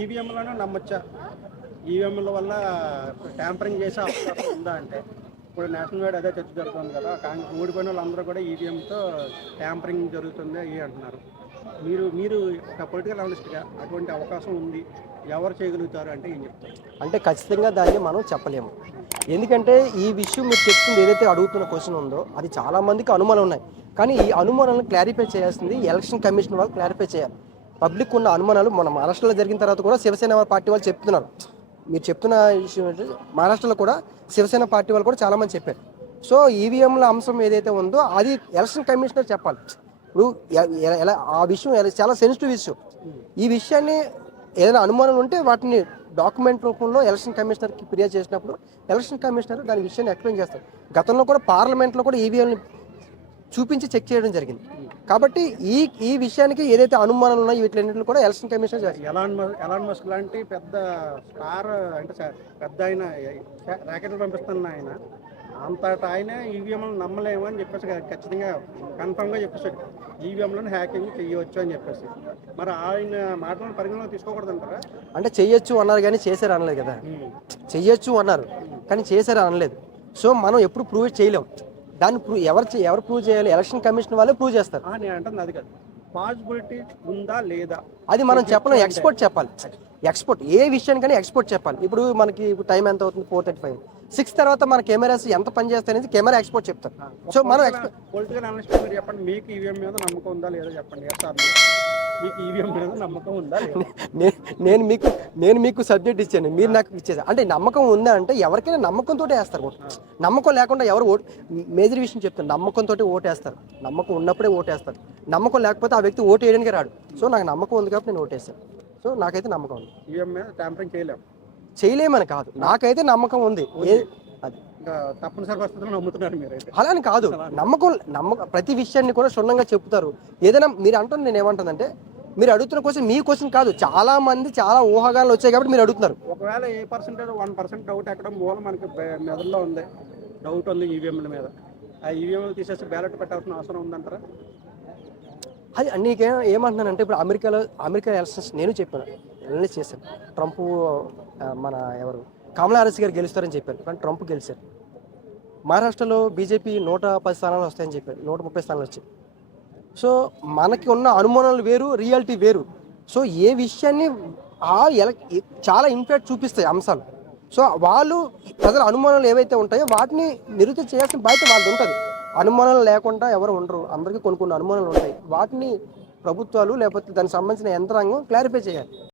ఈవీఎంలను నమ్మొచ్చా? ఈవీఎంల వల్ల ట్యాంపరింగ్ చేసే అవకాశం ఉందా అంటే? ఇప్పుడు నేషనల్ వైడ్ అదే చర్చ జరుగుతుంది కదా, కానీ ఓడిపోయిన వాళ్ళందరూ కూడా ఈవీఎంతో ట్యాంపరింగ్ జరుగుతుంది అవి అంటున్నారు. మీరు మీరు ఒక పొలిటికల్ అనలిస్ట్గా అటువంటి అవకాశం ఉంది, ఎవరు చేయగలుగుతారు అంటే ఏం చెప్తారు? అంటే ఖచ్చితంగా దాన్ని మనం చెప్పలేము. ఎందుకంటే ఈ విషయం మీరు చెప్తుంది ఏదైతే అడుగుతున్న క్వశ్చన్ ఉందో అది చాలామందికి అనుమానం ఉన్నాయి. కానీ ఈ అనుమానాలను క్లారిఫై చేయాల్సింది ఎలక్షన్ కమిషన్ వాళ్ళు క్లారిఫై చేయాలి. పబ్లిక్ ఉన్న అనుమానాలు మన మహారాష్ట్రలో జరిగిన తర్వాత కూడా శివసేన పార్టీ వాళ్ళు చెప్తున్నారు. మీరు చెప్తున్న విషయం ఏంటంటే మహారాష్ట్రలో కూడా శివసేన పార్టీ వాళ్ళు కూడా చాలామంది చెప్పారు. సో ఈవీఎంల అంశం ఏదైతే ఉందో అది ఎలక్షన్ కమిషనర్ చెప్పాలి. ఇప్పుడు ఎలా ఆ విషయం చాలా సెన్సిటివ్ విషయం. ఈ విషయాన్ని ఏదైనా అనుమానం ఉంటే వాటిని డాక్యుమెంట్ రూపంలో ఎలక్షన్ కమిషనర్కి ఫిర్యాదు చేసినప్పుడు ఎలక్షన్ కమిషనర్ దాని విషయాన్ని ఎక్స్ప్లెయిన్ చేస్తారు. గతంలో కూడా పార్లమెంట్లో కూడా ఈవీఎంని చూపించి చెక్ చేయడం జరిగింది. కాబట్టి ఈ విషయానికి ఏదైతే అనుమానాలు ఉన్నాయో వీటిలన్నింటిలో కూడా ఎలక్షన్ కమిషన్ ఎలాన్ మస్క్ లాంటి పెద్ద స్టార్ అంటే పెద్ద ఆయన ర్యాకెట్లు పంపిస్తున్న ఆయన అంతటా ఆయన ఈవీఎంలను నమ్మలేము అని చెప్పేసి ఖచ్చితంగా కన్ఫర్మ్గా చెప్పేసాడు. ఈవీఎంలను హ్యాకింగ్ చేయవచ్చు అని చెప్పేసి మరి ఆయన మాటలను పరిగణలో తీసుకోకూడదంటారా? అంటే చెయ్యొచ్చు అన్నారు కానీ చేశారు అనలేదు కదా. చెయ్యొచ్చు అన్నారు కానీ చేశారు అనలేదు. సో మనం ఎప్పుడు ప్రూవ్ చేయలేం. దాన్ని ఎవరు ప్రూవ్ చేయాలి? ఎలక్షన్ కమిషన్ వాళ్ళే ప్రూవ్ చేస్తారు. నేను అంటుంది అది కాదు, పాసిబిలిటీ ఉందా లేదా అది మనం చెప్పలేం. ఎక్స్పర్ట్ చెప్పాలి. ఎక్స్పర్ట్ ఏ విషయానికైనా ఎక్స్పర్ట్ చెప్పాలి. ఇప్పుడు మనకి టైం ఎంత అవుతుంది? 4:35. 6 తర్వాత మన కెమెరాస్ ఎంత పని చేస్తాయి అనేది కెమెరా ఎక్స్పర్ట్ చెప్తారు. సో మనం పొలిటికల్ అనలిస్ట్ మీరు చెప్పండి, మీకు ఈవీఎం మీద నమ్మకం ఉందా లేదా చెప్పండి. మీకు ఈవీఎం మీద నమ్మకం ఉందా? నేను మీకు సబ్జెక్ట్ ఇచ్చాను, మీరు నాకు ఇచ్చేసారు. అంటే నమ్మకం ఉందా అంటే ఎవరికైనా నమ్మకంతో వేస్తారు ఓటు. నమ్మకం లేకుండా ఎవరు ఓటు మేజర్ విషయం చెప్తారు. నమ్మకంతో ఓటేస్తారు. నమ్మకం ఉన్నప్పుడే ఓటేస్తారు. నమ్మకం లేకపోతే ఆ వ్యక్తి ఓటు వేయడానికి రాడు. సో నాకు నమ్మకం ఉంది కాబట్టి నేను ఓటేస్తాను. సో నాకైతే నమ్మకం ఉంది. ఈవీఎం మీద ట్యాంపరింగ్ చేయలేమని కాదు, నాకైతే నమ్మకం ఉంది. అది తప్పనిసరి పరిస్థితుల్లో నమ్ముతున్నారు మీరైతే? అలా అని కాదు, నమ్మకం ప్రతి విషయాన్ని కూడా క్షుణ్ణంగా చెప్తారు. ఏదైనా మీరు అంటుంది, నేను ఏమంటుందంటే మీరు అడుగుతున్న క్వశ్చన్ మీ క్వశ్చన్ కాదు. చాలా మంది చాలా ఊహాగానాలు వచ్చాయి కాబట్టి మీరు అడుగుతున్నారు. ఒకవేళ ఏ పర్సెంటేజ్ 1% డౌట్ ఎక్కడ మూల మనకి మెదడులో ఉంది, డౌట్ ఉంది ఈవీఎంల మీద, ఆ ఈవీఎంలు తీసేసి బ్యాలెట్ పెట్టాల్సిన అవసరం ఉందంటారా? అది ఏమంటున్నానంటే ఇప్పుడు అమెరికా ఎలక్షన్స్ నేను చెప్పాను, అనలైజ్ చేశాను. ట్రంప్ మన ఎవరు కమలా హారిస్ గారు గెలుస్తారని చెప్పారు, కానీ ట్రంప్ గెలిచారు. మహారాష్ట్రలో బీజేపీ 110 స్థానాలు వస్తాయని చెప్పారు, 130 స్థానాలు వచ్చాయి. సో మనకి ఉన్న అనుమానాలు వేరు, రియాలిటీ వేరు. సో ఏ విషయాన్ని చాలా ఇంపాక్ట్ చూపిస్తాయి అంశాలు. సో వాళ్ళు ప్రజల అనుమానాలు ఏవైతే ఉంటాయో వాటిని నిరూపణ చేయాల్సిన బాధ్యత వాళ్ళది ఉంటుంది. అనుమానాలు లేకుండా ఎవరు ఉండరు. అందరికీ కొన్ని అనుమానాలు ఉంటాయి. వాటిని ప్రభుత్వాలు లేకపోతే దానికి సంబంధించిన యంత్రాంగం క్లారిఫై చేయాలి.